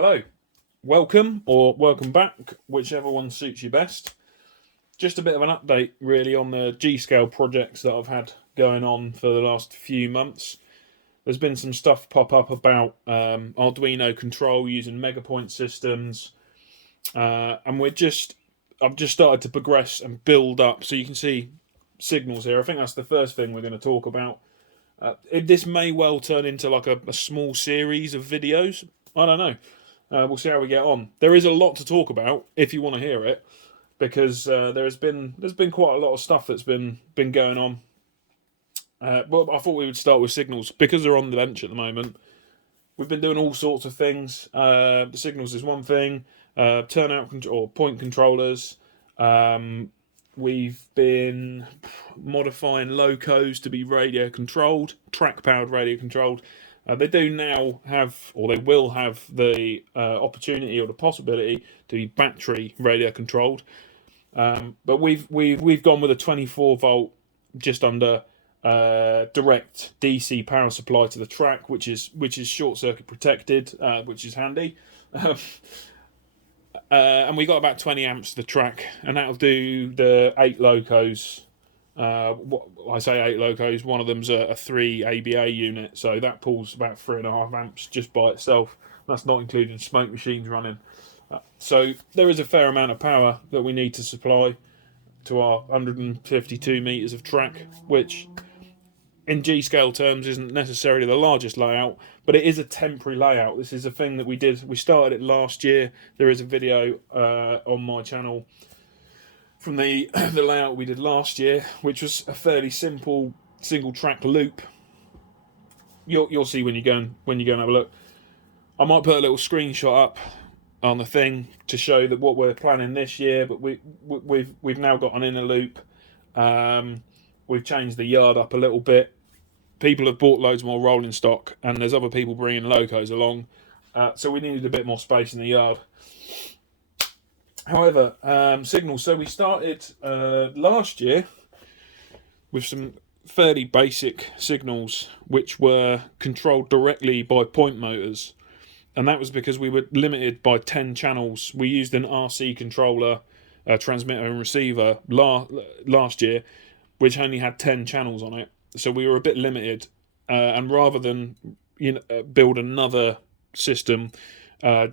Hello, welcome or welcome back, whichever one suits you best. Just a bit of an update really on the G-Scale projects that I've had going on for the last few months. There's been some stuff pop up about Arduino control using Megapoint systems, and I've just started to progress and build up. So you can see signals here. I think that's the first thing we're going to talk about. This may well turn into like a small series of videos. I don't know. We'll see how we get on. There is a lot to talk about if you want to hear it, because there's been quite a lot of stuff that's been going on. But I thought we would start with signals because they're on the bench at the moment. We've been doing all sorts of things. The signals is one thing. Turnout or point controllers. We've been modifying locos to be radio controlled, track powered radio controlled. They do now have, or they will have, the opportunity or the possibility to be battery radio controlled. But we've gone with a 24 volt, just under direct DC power supply to the track, which is short circuit protected, which is handy. And we got about 20 amps to the track, and that'll do the 8 locos. I say 8 locos, one of them's a 3 ABA unit, so that pulls about 3.5 amps just by itself. That's not including smoke machines running. So there is a fair amount of power that we need to supply to our 152 metres of track, which in G-scale terms isn't necessarily the largest layout, but it is a temporary layout. This is a thing that we did. We started it last year. There is a video on my channel from the layout we did last year, which was a fairly simple single track loop. You'll see when you go and have a look. I might put a little screenshot up on the thing to show that what we're planning this year. But we've now got an inner loop. We've changed the yard up a little bit. People have bought loads more rolling stock, and there's other people bringing locos along. So we needed a bit more space in the yard. However, signals. So we started last year with some fairly basic signals, which were controlled directly by point motors. And that was because we were limited by 10 channels. We used an RC controller, transmitter and receiver last year, which only had 10 channels on it. So we were a bit limited. And rather than build another system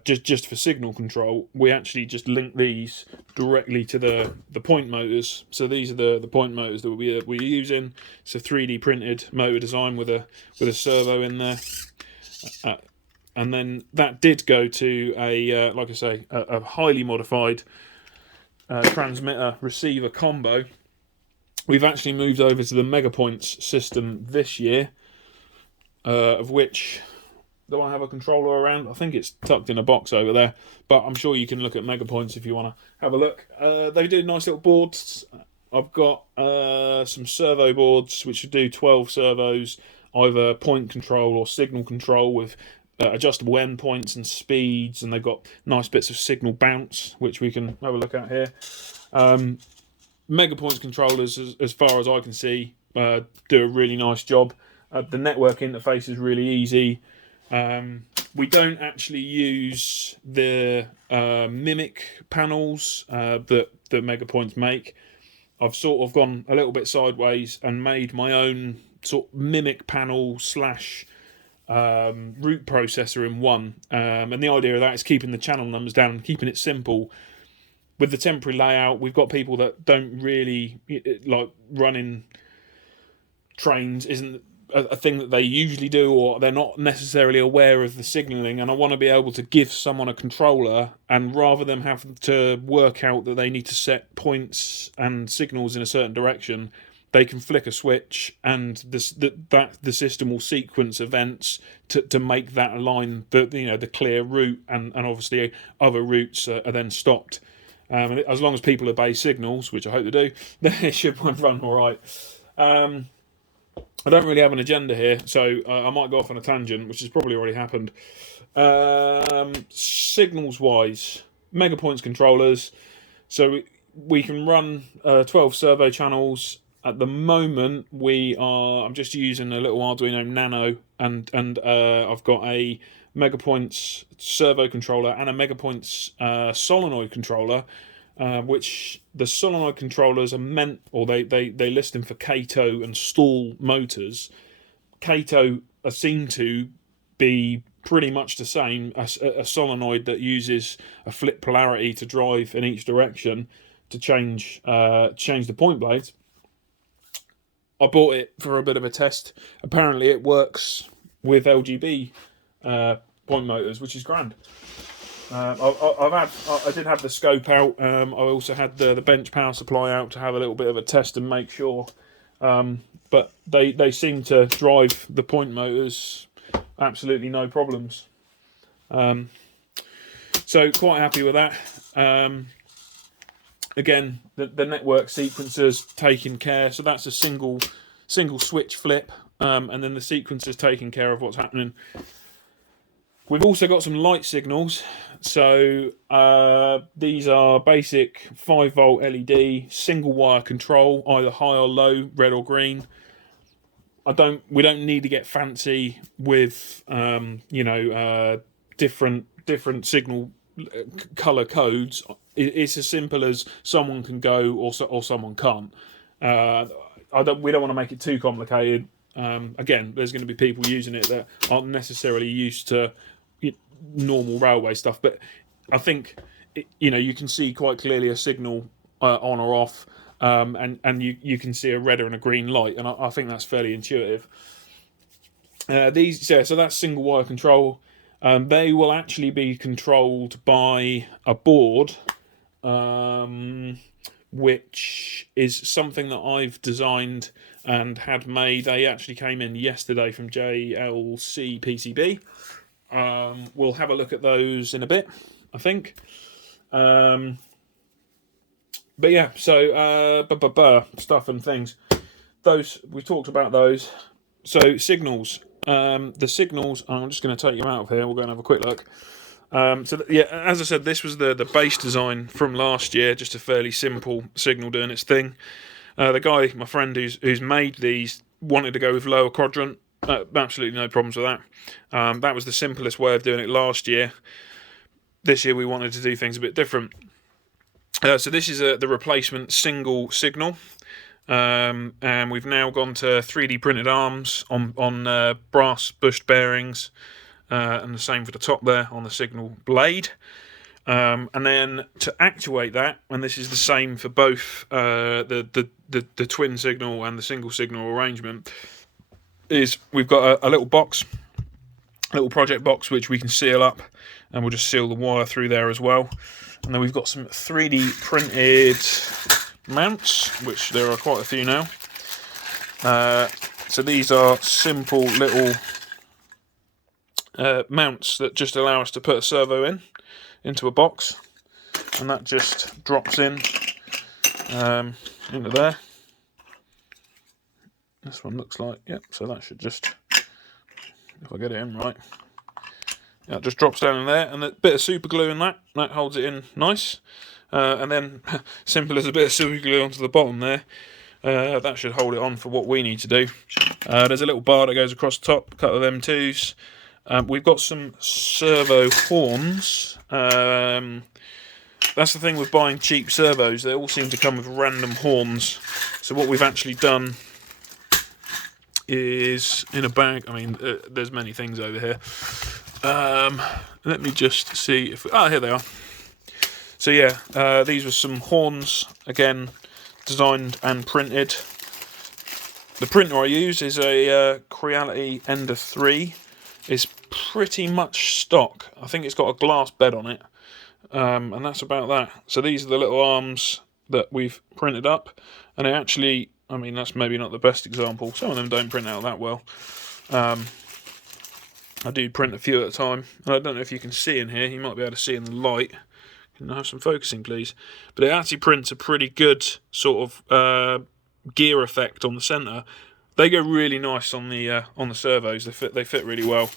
just for signal control, we actually just link these directly to the point motors. So these are the point motors that we're using. It's a 3D printed motor design with a servo in there. And then that did go to a like I say, a highly modified transmitter receiver combo. We've actually moved over to the Megapoints system this year, of which, do I have a controller around? I think it's tucked in a box over there, but I'm sure you can look at Megapoints if you want to have a look. They do nice little boards. I've got some servo boards which do 12 servos, either point control or signal control with adjustable endpoints and speeds, and they've got nice bits of signal bounce, which we can have a look at here. Megapoints controllers, as far as I can see, do a really nice job. The network interface is really easy. We don't actually use the mimic panels that Megapoints make. I've sort of gone a little bit sideways and made my own sort of mimic panel slash root processor in one. And the idea of that is keeping the channel numbers down and keeping it simple. With the temporary layout, we've got people that don't really like running trains, isn't a thing that they usually do, or they're not necessarily aware of the signalling, and I want to be able to give someone a controller, and rather than have to work out that they need to set points and signals in a certain direction, they can flick a switch and the system will sequence events to make that align the clear route, and obviously other routes are then stopped. And as long as people obey signals, which I hope they do, then it should run all right. I don't really have an agenda here, so I might go off on a tangent, which has probably already happened. Signals-wise, Megapoints controllers. So we can run 12 servo channels. At the moment, I'm just using a little Arduino Nano, and I've got a Megapoints servo controller and a Megapoints solenoid controller, which the solenoid controllers are meant, or they list them for Kato and stall motors. Kato are seen to be pretty much the same as a solenoid that uses a flip polarity to drive in each direction to change the point blades. I bought it for a bit of a test. Apparently it works with LGB point motors, which is grand. I did have the scope out. I also had the bench power supply out to have a little bit of a test and make sure. But they seem to drive the point motors absolutely no problems. So quite happy with that. Again, the network sequencer's taking care, so that's a single switch flip, and then the sequencer's taking care of what's happening. We've also got some light signals. So these are basic 5-volt LED, single wire control, either high or low, red or green. We don't need to get fancy with different signal color codes. It's as simple as someone can go or someone can't. We don't want to make it too complicated. Again, there's going to be people using it that aren't necessarily used to normal railway stuff, but I think you can see quite clearly a signal on or off, and you can see a red and a green light, and I think that's fairly intuitive. So that's single wire control. They will actually be controlled by a board, which is something that I've designed and had made. They actually came in yesterday from JLC PCB. We'll have a look at those in a bit, I think. But yeah, so stuff and things. Those we've talked about those. So signals. The signals. I'm just going to take you out of here. We'll go and have a quick look. As I said, this was the base design from last year. Just a fairly simple signal doing its thing. The guy, my friend who's made these, wanted to go with lower quadrant. Absolutely no problems with that. That was the simplest way of doing it last year. This year we wanted to do things a bit different. So this is the replacement single signal. And we've now gone to 3D printed arms on brass bushed bearings, and the same for the top there on the signal blade. And then to actuate that, and this is the same for both the twin signal and the single signal arrangement, is we've got a little box, a little project box which we can seal up, and we'll just seal the wire through there as well. And then we've got some 3D printed mounts, which there are quite a few now. So these are simple little mounts that just allow us to put a servo into a box, and that just drops into there. This one looks like, yep, so that should just, if I get it in right, yeah, it just drops down in there, and a bit of super glue in that holds it in nice. And then, simple as a bit of super glue onto the bottom there, that should hold it on for what we need to do. There's a little bar that goes across the top, a couple of them twos. We've got some servo horns. That's the thing with buying cheap servos, they all seem to come with random horns. So what we've actually done is, in a bag, there's many things over here. Let me just see if, here they are. So yeah, these were some horns, again, designed and printed. The printer I use is a Creality Ender 3. It's pretty much stock. I think it's got a glass bed on it, and that's about that. So these are the little arms that we've printed up, and it actually, that's maybe not the best example. Some of them don't print out that well. I do print a few at a time, and I don't know if you can see in here. You might be able to see in the light. Can I have some focusing, please? But it actually prints a pretty good sort of gear effect on the centre. They go really nice on the servos. They fit really well.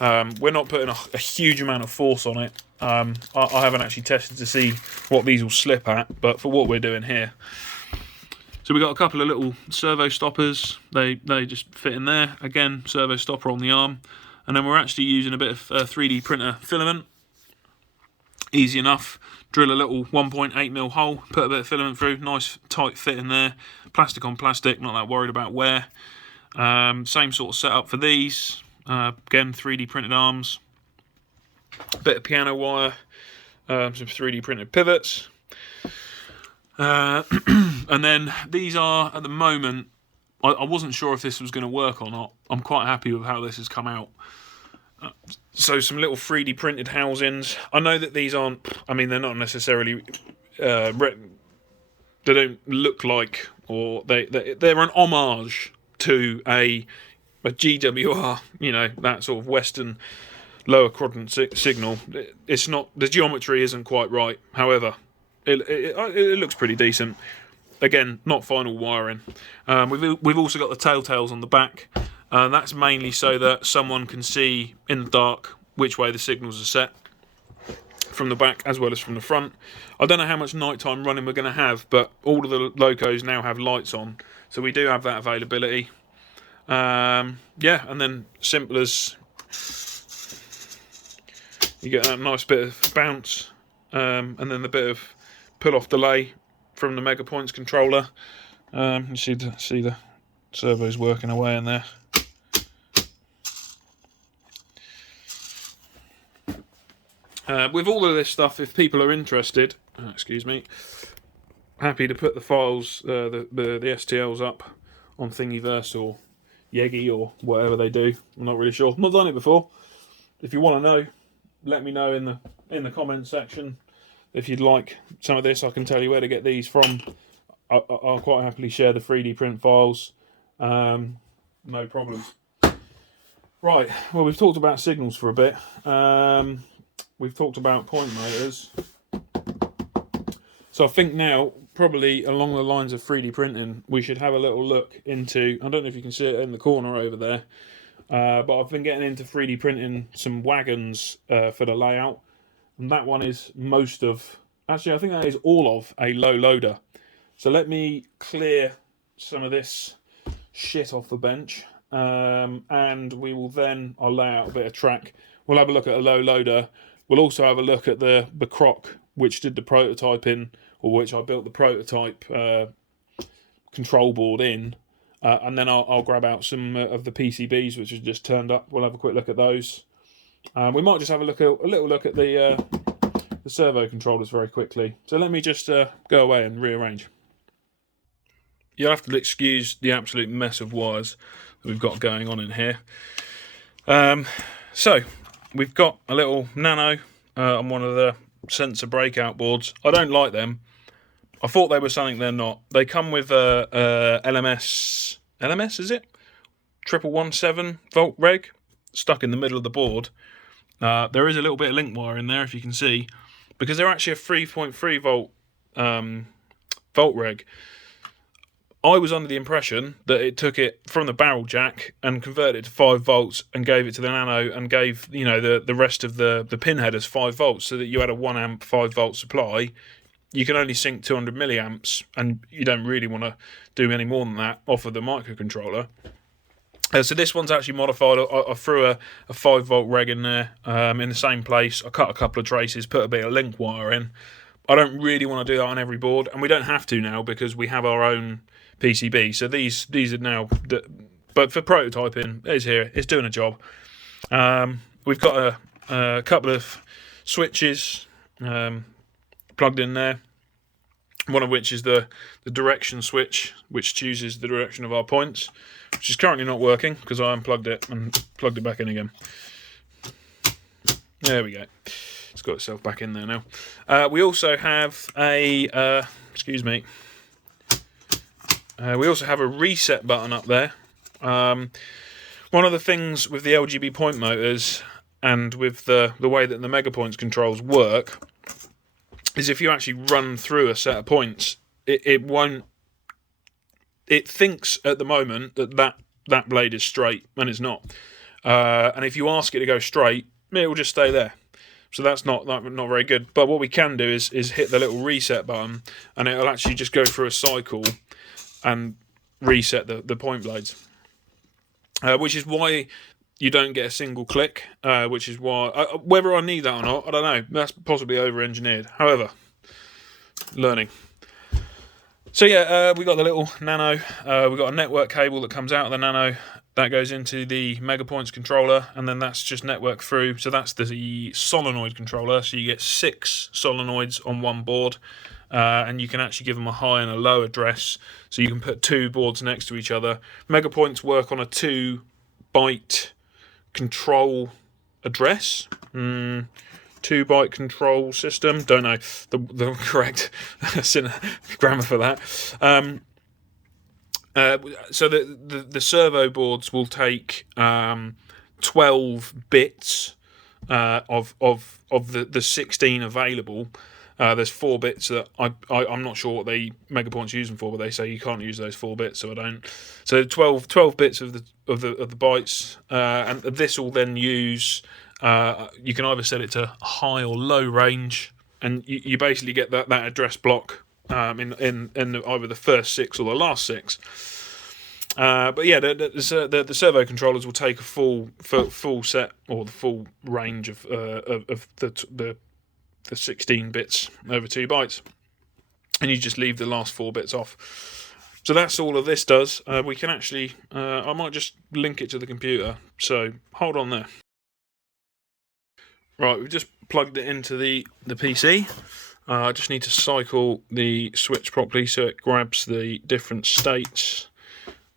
We're not putting a huge amount of force on it. I haven't actually tested to see what these will slip at, but for what we're doing here. So we've got a couple of little servo stoppers. They just fit in there. Again, servo stopper on the arm. and then we're actually using a bit of 3D printer filament. Easy enough. Drill a little 1.8mm hole, put a bit of filament through, nice tight fit in there. Plastic on plastic, not that worried about wear. Same sort of setup for these. Again, 3D printed arms. Bit of piano wire, some 3D printed pivots. And then these are, at the moment, I wasn't sure if this was going to work or not. I'm quite happy with how this has come out. So some little 3D printed housings. I know that these aren't, I mean, they're not necessarily, they don't look like, or they're an homage to a GWR, you know, that sort of Western lower quadrant signal. It's not, the geometry isn't quite right. However, it looks pretty decent. Again, not final wiring. We've also got the telltales on the back. That's mainly so that someone can see in the dark which way the signals are set from the back as well as from the front. I don't know how much nighttime running we're going to have, but all of the locos now have lights on, so we do have that availability. Yeah, and then simple as you get that nice bit of bounce, and then the bit of pull-off delay from the Megapoints controller. You see the servos working away in there. With all of this stuff, if people are interested, excuse me, happy to put the files, the STLs up on Thingiverse or Yegi or whatever they do. I'm not really sure. I've not done it before. If you want to know, let me know in the comments section. If you'd like some of this, I can tell you where to get these from. I'll quite happily share the 3D print files. No problem. Right, well, we've talked about signals for a bit. We've talked about point motors. So I think now, probably along the lines of 3D printing, we should have a little look into, I don't know if you can see it in the corner over there, but I've been getting into 3D printing some wagons for the layout. And that one is actually I think that is all of a low loader. So let me clear some of this shit off the bench, and we will then, I'll lay out a bit of track. We'll have a look at a low loader. We'll also have a look at the croc, which did the prototyping, or which I built the prototype control board in, and then I'll grab out some of the PCBs which have just turned up. We'll have a quick look at those. We might just have a little look at the servo controllers very quickly. So let me just go away and rearrange. You'll have to excuse the absolute mess of wires that we've got going on in here. So we've got a little nano on one of the sensor breakout boards. I don't like them. I thought they were something they're not. They come with a LMS is it? 1117 volt reg stuck in the middle of the board. There is a little bit of link wire in there, if you can see, because they're actually a 3.3 volt volt reg. I was under the impression that it took it from the barrel jack and converted it to 5 volts and gave it to the nano and gave, you know, the rest of the pin headers 5 volts, so that you had a 1 amp 5 volt supply. You can only sync 200 milliamps, and you don't really want to do any more than that off of the microcontroller. So this one's actually modified. I threw a 5 volt reg in there in the same place. I cut a couple of traces, put a bit of link wire in. I don't really want to do that on every board, and we don't have to now because we have our own PCB. So these are now, but for prototyping, it's here. It's doing a job. We've got a couple of switches plugged in there. One of which is the direction switch, which chooses the direction of our points, which is currently not working because I unplugged it and plugged it back in again. There we go. It's got itself back in there now. We also have a we also have a reset button up there. One of the things with the LGB point motors and with the way that the Megapoints controls work is if you actually run through a set of points, it won't. It thinks at the moment that blade is straight, and it's not. And if you ask it to go straight, it will just stay there. So that's not very good. But what we can do is hit the little reset button, and it'll actually just go through a cycle and reset the point blades. Which is why you don't get a single click, which is why, whether I need that or not, I don't know. That's possibly over-engineered. However, learning. So yeah, we got the little Nano. We got a network cable that comes out of the Nano. That goes into the Megapoints controller, and then that's just networked through. So that's the solenoid controller. So you get 6 solenoids on one board, and you can actually give them a high and a low address. So you can put 2 boards next to each other. Megapoints work on a 2-byte control address. 2-byte control system. Don't know the correct grammar for that. So the servo boards will take 12 bits of the 16 available. There's 4 bits that I'm not sure what Megapoints use them for, but they say you can't use those 4 bits, so I don't. So 12 bits of the bytes, and this will then use. You can either set it to high or low range, and you basically get that address block in either the first 6 or the last 6. But yeah, the servo controllers will take a full set or the full range of the 16 bits over 2 bytes, and you just leave the last 4 bits off. So that's all of this does. We can actually, I might just link it to the computer. So hold on there. Right, we've just plugged it into the PC. I just need to cycle the switch properly so it grabs the different states.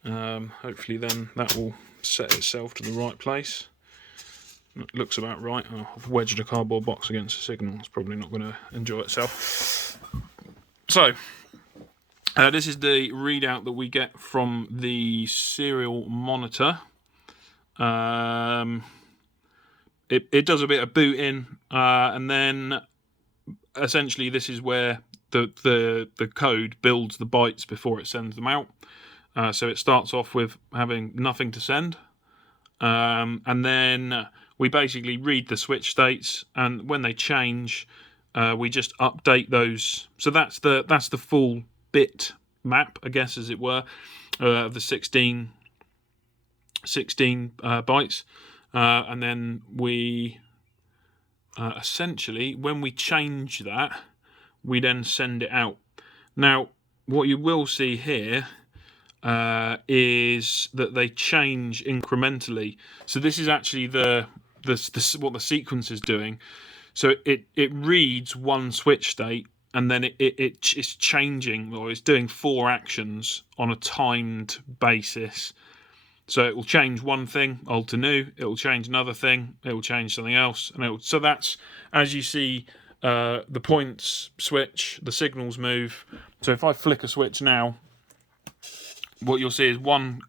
Hopefully then that will set itself to the right place. It looks about right. Oh, I've wedged a cardboard box against the signal. It's probably not going to enjoy itself. So, this is the readout that we get from the serial monitor. It does a bit of booting, and then essentially this is where the code builds the bytes before it sends them out. So it starts off with having nothing to send, and then we basically read the switch states, and when they change, we just update those. So that's the full bit map, I guess, as it were, of the 16 bytes. And then we essentially, when we change that, we then send it out. Now, what you will see here is that they change incrementally. So this is actually what the sequence is doing. So it reads one switch state, and then it's changing, or it's doing 4 actions on a timed basis. So it will change one thing, old to new. It will change another thing. It will change something else, and so that's, as you see, the points switch, the signals move. So if I flick a switch now, what you'll see is one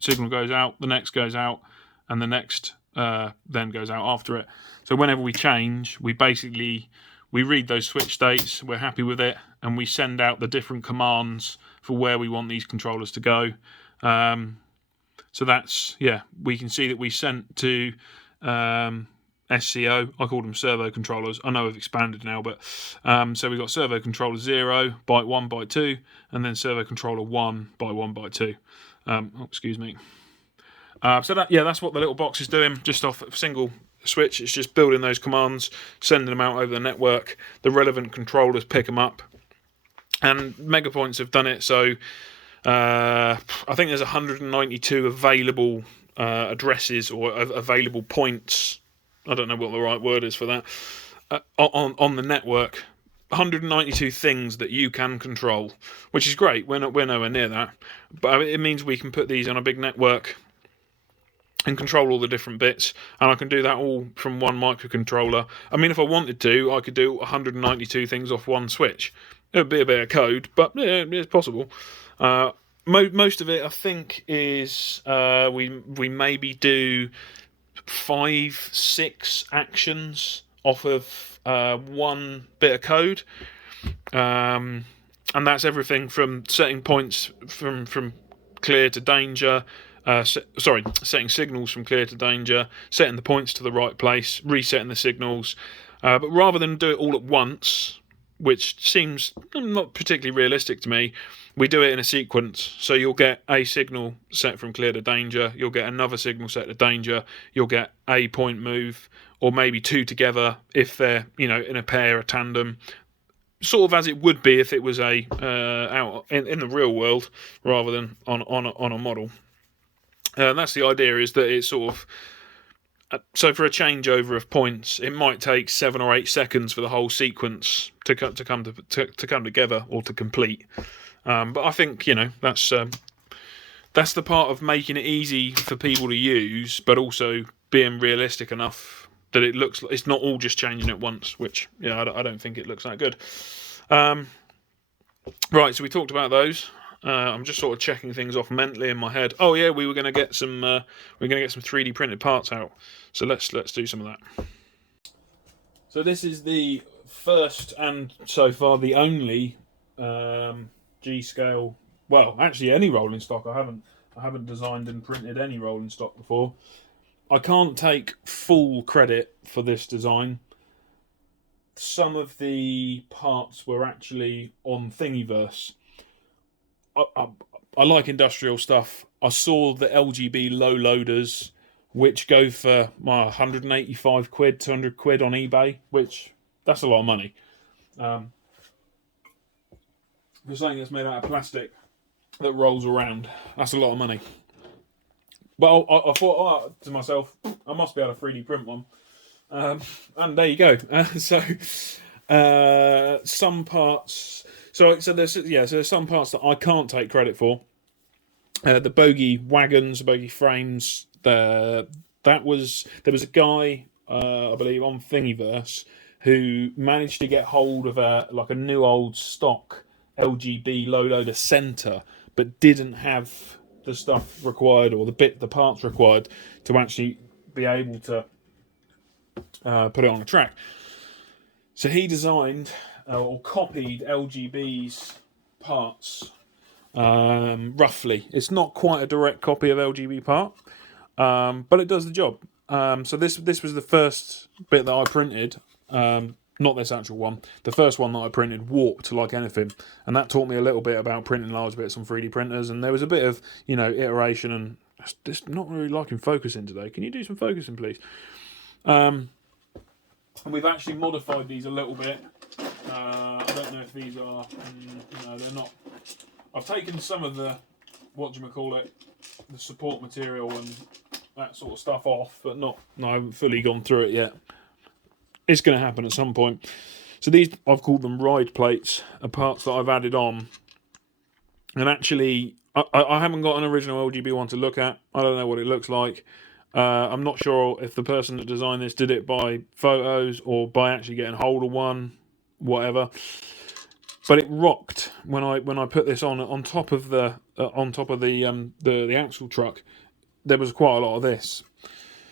signal goes out, the next goes out, and the next then goes out after it. So whenever we change, we read those switch states. We're happy with it, and we send out the different commands for where we want these controllers to go. So that's, yeah, we can see that we sent to SCO. I called them servo controllers. I know I've expanded now, but so we got servo controller 0, byte 1, byte 2, and then servo controller 1, byte 1, byte 2. Excuse me. So that's what the little box is doing, just off a single switch. It's just building those commands, sending them out over the network. The relevant controllers pick them up, and Megapoints have done it. So I think there's 192 available addresses or available points. I don't know what the right word is for that on the network. 192 things that you can control, which is great. We're nowhere near that, but it means we can put these on a big network and control all the different bits, and I can do that all from one microcontroller. I mean, if I wanted to, I could do 192 things off one switch. It would be a bit of code, but yeah, it's possible. Most of it, I think, is we maybe do 5-6 actions off of one bit of code, and that's everything from setting points from clear to danger. Setting signals from clear to danger, setting the points to the right place, resetting the signals. But rather than do it all at once, which seems not particularly realistic to me. We do it in a sequence, so you'll get a signal set from clear to danger, you'll get another signal set to danger, you'll get a point move, or maybe two together if they're, in a pair, a tandem, sort of as it would be if it was out in the real world rather than on a model. That's the idea, is that it's sort of. So for a changeover of points, it might take 7 or 8 seconds for the whole sequence to come together or to complete. But I think that's the part of making it easy for people to use, but also being realistic enough that it looks like it's not all just changing at once. Which I don't think it looks that good. Right, so we talked about those. I'm just sort of checking things off mentally in my head. Oh yeah, we were going to get some 3D printed parts out. So let's do some of that. So this is the first and so far the only G scale. Well, actually, any rolling stock. I haven't designed and printed any rolling stock before. I can't take full credit for this design. Some of the parts were actually on Thingiverse. I like industrial stuff. I saw the LGB low loaders, which go for 185 quid, 200 quid on eBay, which that's a lot of money. For something that's made out of plastic that rolls around, that's a lot of money. But I thought to myself, I must be able to 3D print one. And there you go. Some parts. So there's some parts that I can't take credit for. The bogey wagons, bogey frames. There was a guy, I believe, on Thingiverse who managed to get hold of a new old stock LGB low loader center, but didn't have the stuff required or the parts required to actually be able to put it on a track. So he designed or copied LGB's parts roughly. It's not quite a direct copy of LGB part, but it does the job. So this was the first bit that I printed. Not this actual one. The first one that I printed warped like anything, and that taught me a little bit about printing large bits on 3D printers. And there was a bit of iteration, and just not really liking focusing today. Can you do some focusing, please? And we've actually modified these a little bit. I don't know if these are. No, they're not. I've taken some of the the support material and that sort of stuff off, but I haven't fully gone through it yet. It's going to happen at some point. So these, I've called them ride plates, are parts that I've added on. And actually, I haven't got an original LGB one to look at. I don't know what it looks like. I'm not sure if the person that designed this did it by photos or by actually getting hold of one, whatever. But it rocked when I put this on top of the axle truck. There was quite a lot of this.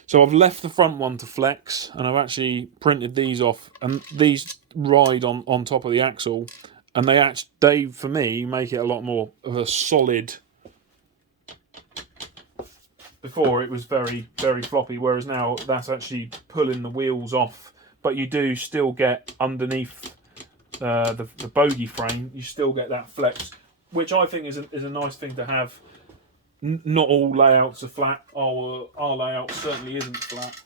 So I've left the front one to flex, and I've actually printed these off, and these ride on top of the axle, and they for me make it a lot more of a solid. Before it was very, very floppy, whereas now that's actually pulling the wheels off, but you do still get underneath the bogey frame, you still get that flex, which I think is a nice thing to have. Not all layouts are flat. Our layout certainly isn't flat.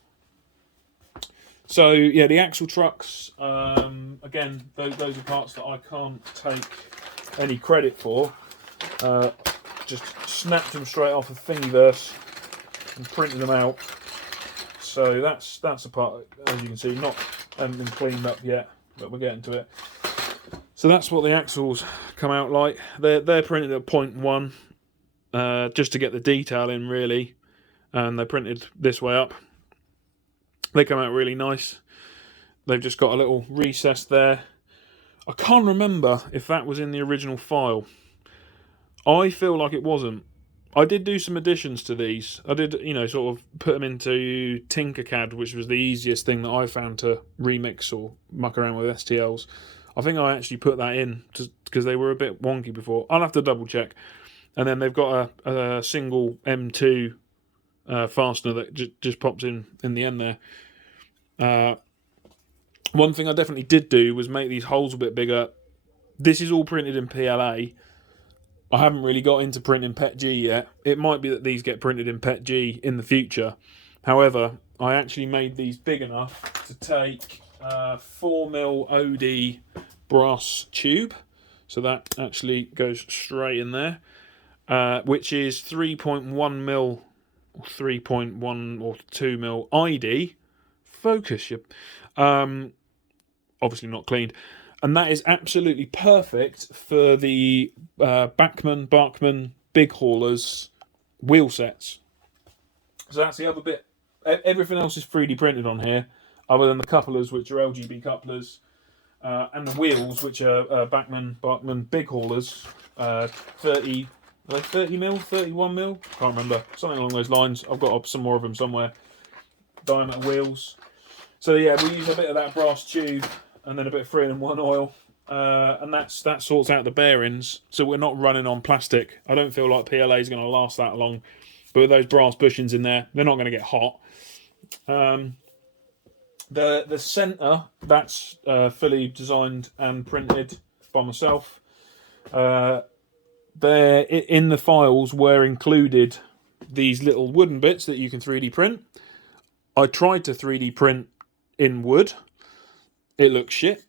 So yeah, the axle trucks, again, those are parts that I can't take any credit for. Just snapped them straight off of Thingiverse and printed them out. So that's a part, as you can see, haven't been cleaned up yet, but we're getting to it. So that's what the axles come out like. They're printed at 0.1. Just to get the detail in, really, and they printed this way up. They come out really nice. They've just got a little recess there. I can't remember if that was in the original file. I feel like it wasn't. I did do some additions to these. I did, sort of put them into Tinkercad, which was the easiest thing that I found to remix or muck around with STLs. I think I actually put that in because they were a bit wonky before. I'll have to double check. And then they've got a single M2 fastener that just pops in the end there. One thing I definitely did do was make these holes a bit bigger. This is all printed in PLA. I haven't really got into printing PETG yet. It might be that these get printed in PETG in the future. However, I actually made these big enough to take 4mm OD brass tube. So that actually goes straight in there, which is 3.1mm or 3.1 or 2mm ID. Focus, you. Obviously not cleaned. And that is absolutely perfect for the Bachmann big haulers wheel sets. So that's the other bit. Everything else is 3D printed on here, other than the couplers, which are LGB couplers, and the wheels, which are Bachmann big haulers, 30 mil, 31 mil. Can't remember, something along those lines. I've got some more of them somewhere. Diameter wheels. So yeah, we use a bit of that brass tube and then a bit of 3-in-1 oil, and that sorts out the bearings, so we're not running on plastic. I don't feel like PLA is going to last that long, but with those brass bushings in there, they're not going to get hot. The centre, that's fully designed and printed by myself. There in the files were included these little wooden bits that you can 3D print. I tried to 3D print in wood. It looks shit.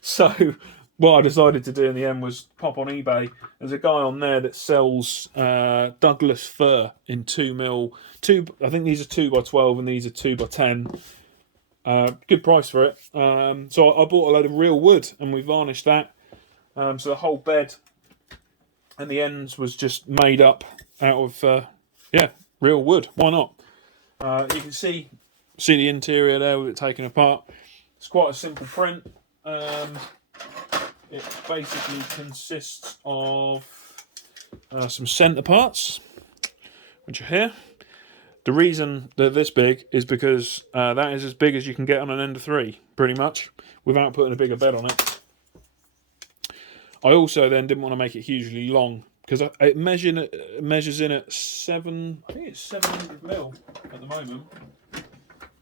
So what I decided to do in the end was pop on eBay. There's a guy on there that sells Douglas fir in 2mm. I think these are 2x12 and these are 2x10. Good price for it. So I bought a load of real wood and we varnished that. So the whole bed and the ends was just made up out of real wood. Why not? You can see the interior there with it taken apart. It's quite a simple print. It basically consists of some centre parts, which are here. The reason they're this big is because that is as big as you can get on an Ender 3, pretty much, without putting a bigger bed on it. I also then didn't want to make it hugely long, because it measures in at I think it's 700mm at the moment.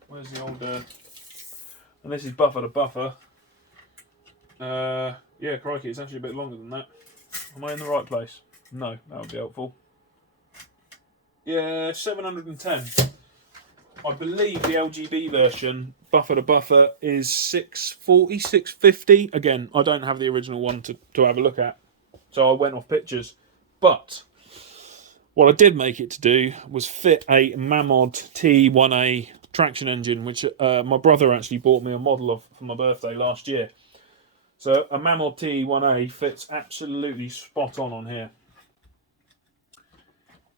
Where's the old... and this is buffer to buffer. Yeah, crikey, it's actually a bit longer than that. Am I in the right place? No, that would be helpful. Yeah, 710. I believe the LGB version, buffer to buffer, is 640, 650. Again, I don't have the original one to have a look at, so I went off pictures. But what I did make it to do was fit a Mamod T1A traction engine, which my brother actually bought me a model of for my birthday last year. So a Mamod T1A fits absolutely spot on here.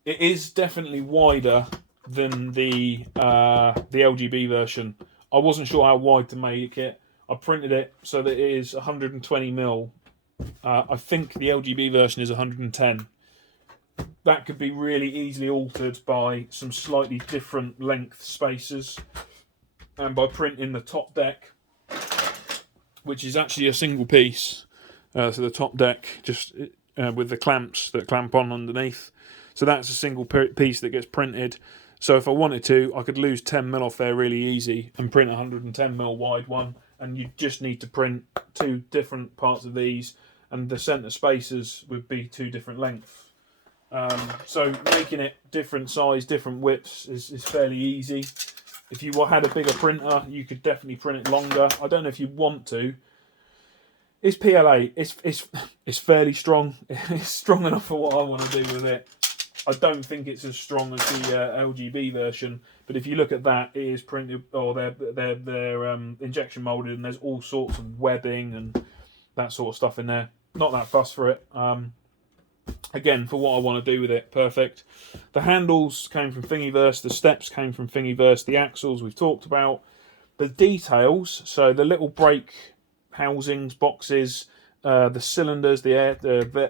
It is definitely wider than the LGB version. I wasn't sure how wide to make it. I printed it so that it is 120mm. I think the LGB version is 110. That could be really easily altered by some slightly different length spacers, and by printing the top deck, which is actually a single piece. So the top deck just with the clamps that clamp on underneath. So that's a single piece that gets printed. So if I wanted to, I could lose 10mm off there really easy and print a 110mm wide one, and you just need to print two different parts of these, and the centre spacers would be two different lengths. So making it different size, different widths is fairly easy. If you had a bigger printer, you could definitely print it longer. I don't know if you want to. It's PLA. It's fairly strong. It's strong enough for what I want to do with it. I don't think it's as strong as the LGB version, but if you look at that, it is printed, or they're injection molded, and there's all sorts of webbing and that sort of stuff in there. Not that fussed for it. Again, for what I want to do with it, perfect. The handles came from Thingiverse, the steps came from Thingiverse, the axles we've talked about. The details, so the little brake housings, boxes, the cylinders, the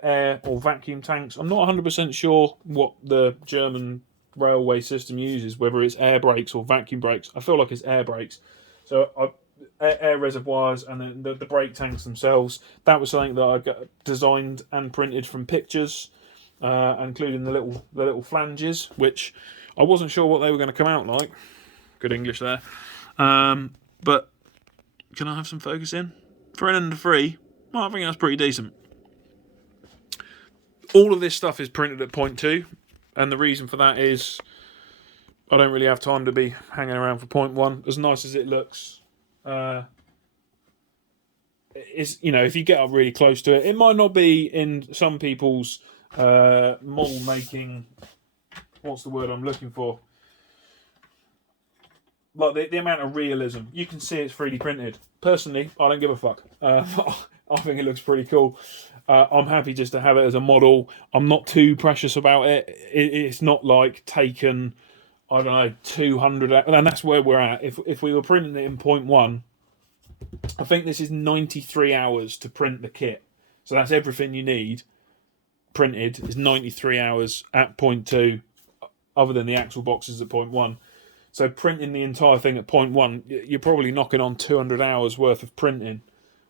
air or vacuum tanks. I'm not 100% sure what the German railway system uses, whether it's air brakes or vacuum brakes. I feel like it's air brakes. So air reservoirs, and then the brake tanks themselves. That was something that I got designed and printed from pictures, including the little flanges, which I wasn't sure what they were going to come out like. Good English there. But Can I have some focus in? For an end of 3, well, I think that's pretty decent. All of this stuff is printed at 0.2, and the reason for that is I don't really have time to be hanging around for 0.1. As nice as it looks, it's, you know, if you get up really close to it, it might not be in some people's model making. What's the word I'm looking for? Like the amount of realism. You can see it's 3D printed. Personally, I don't give a fuck. I think it looks pretty cool. I'm happy just to have it as a model. I'm not too precious about it. It's not like taken, I don't know, 200, and that's where we're at. If we were printing it in 0.1, I think this is 93 hours to print the kit. So that's everything you need printed is 93 hours at 0.2, other than the axle boxes at 0.1. So printing the entire thing at 0.1, you're probably knocking on 200 hours worth of printing,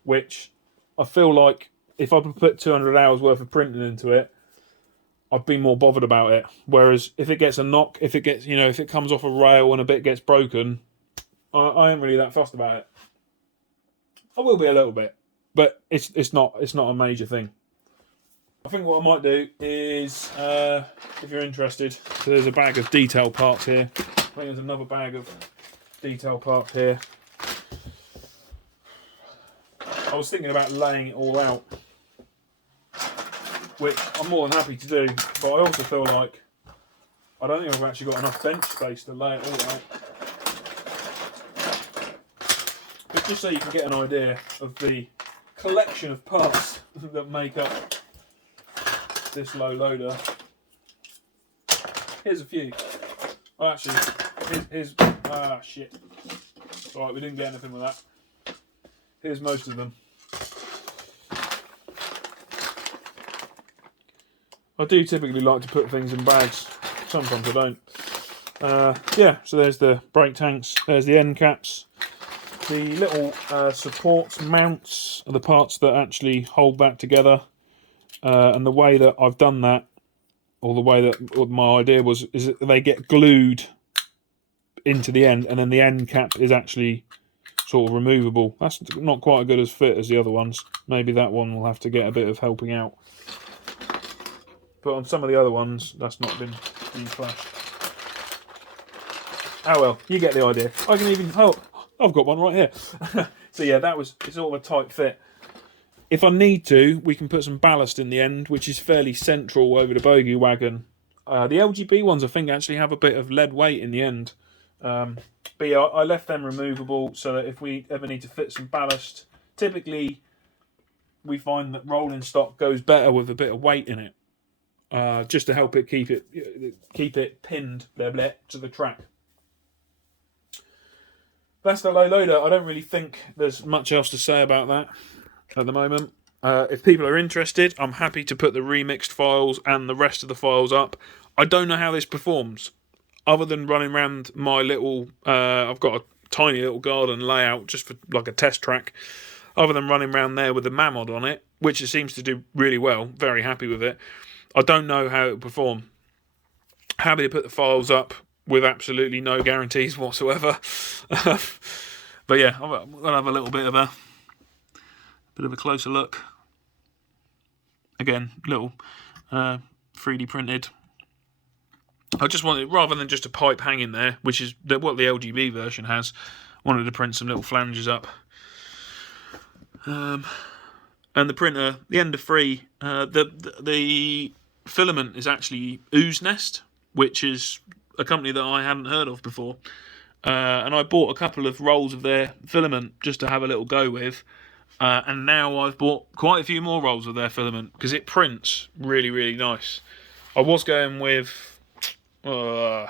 which I feel like if I put 200 hours worth of printing into it, I'd be more bothered about it. Whereas if it gets a knock, if it gets, you know, if it comes off a rail and a bit gets broken, I ain't really that fussed about it. I will be a little bit, but it's not a major thing. I think what I might do is, if you're interested, so there's a bag of detail parts here. I think there's another bag of detail parts here. I was thinking about laying it all out, which I'm more than happy to do, but I also feel like I don't think I've actually got enough bench space to lay it all out. But just so you can get an idea of the collection of parts that make up this low loader. Here's a few. Well, actually, here's shit. Alright, we didn't get anything with that. Here's most of them. I do typically like to put things in bags. Sometimes I don't. Yeah, so there's the brake tanks. There's the end caps. The little supports, mounts are the parts that actually hold that together. And the way that I've done that, or the way that my idea was, is that they get glued into the end, and then the end cap is actually sort of removable. That's not quite as good as fit as the other ones. Maybe that one will have to get a bit of helping out. But on some of the other ones, that's not been flashed. Oh well, you get the idea. I can even, oh, I've got one right here. So yeah, it's sort of a tight fit. If I need to, we can put some ballast in the end, which is fairly central over the bogie wagon. The LGB ones, I think, actually have a bit of lead weight in the end. But yeah, I left them removable so that if we ever need to fit some ballast, typically we find that rolling stock goes better with a bit of weight in it, just to help it keep it pinned to the track. That's the low loader. I don't really think there's much else to say about that at the moment. If people are interested, I'm happy to put the remixed files and the rest of the files up. I don't know how this performs, other than running around my little, I've got a tiny little garden layout just for like a test track. Other than running around there with the Mamod on it, which it seems to do really well, very happy with it. I don't know how it will perform. Happy to put the files up with absolutely no guarantees whatsoever. But yeah, I'm going to have a little bit of a closer look. Again, little 3D printed. I just wanted, rather than just a pipe hanging there, which is what the LGB version has, wanted to print some little flanges up. And the printer, the Ender 3, the filament is actually Ooze Nest, which is a company that I hadn't heard of before. And I bought a couple of rolls of their filament just to have a little go with. And now I've bought quite a few more rolls of their filament because it prints really, really nice. I was going with 3D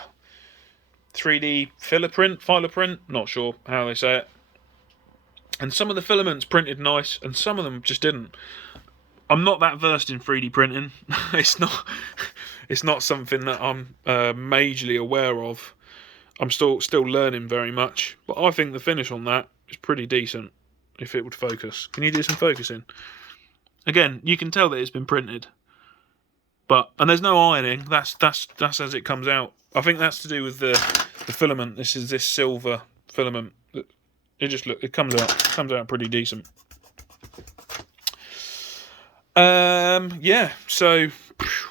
filer print, not sure how they say it. And some of the filaments printed nice, and some of them just didn't. I'm not that versed in 3D printing. It's not something that I'm majorly aware of. I'm still learning very much, but I think the finish on that is pretty decent. If it would focus, can you do some focusing? Again, you can tell that it's been printed, and there's no ironing. That's as it comes out. I think that's to do with the filament. This is this silver filament that it comes out pretty decent. Yeah, so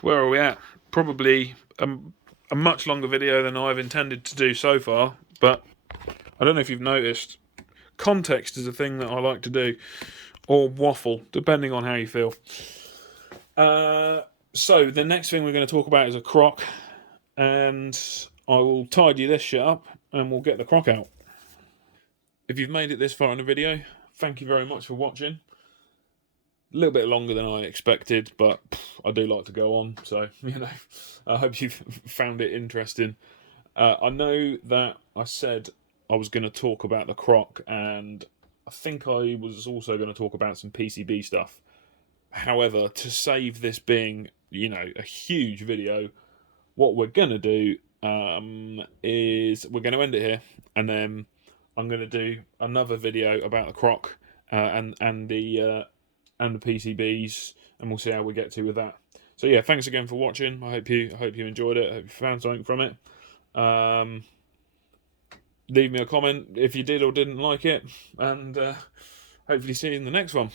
where are we at? Probably a much longer video than I've intended to do so far, but I don't know if you've noticed, context is a thing that I like to do, or waffle, depending on how you feel. So the next thing we're going to talk about is a crock, and I will tidy this shit up and we'll get the crock out. If you've made it this far in the video, thank you very much for watching. A little bit longer than I expected, but I do like to go on, so, I hope you've found it interesting. I know that I said I was going to talk about the crock, and I think I was also going to talk about some PCB stuff. However, to save this being, a huge video, what we're going to do is we're going to end it here, and then I'm going to do another video about the crock and the PCBs, and we'll see how we get to with that. So yeah, thanks again for watching. I hope you enjoyed it. I hope you found something from it. Leave me a comment if you did or didn't like it, and hopefully see you in the next one.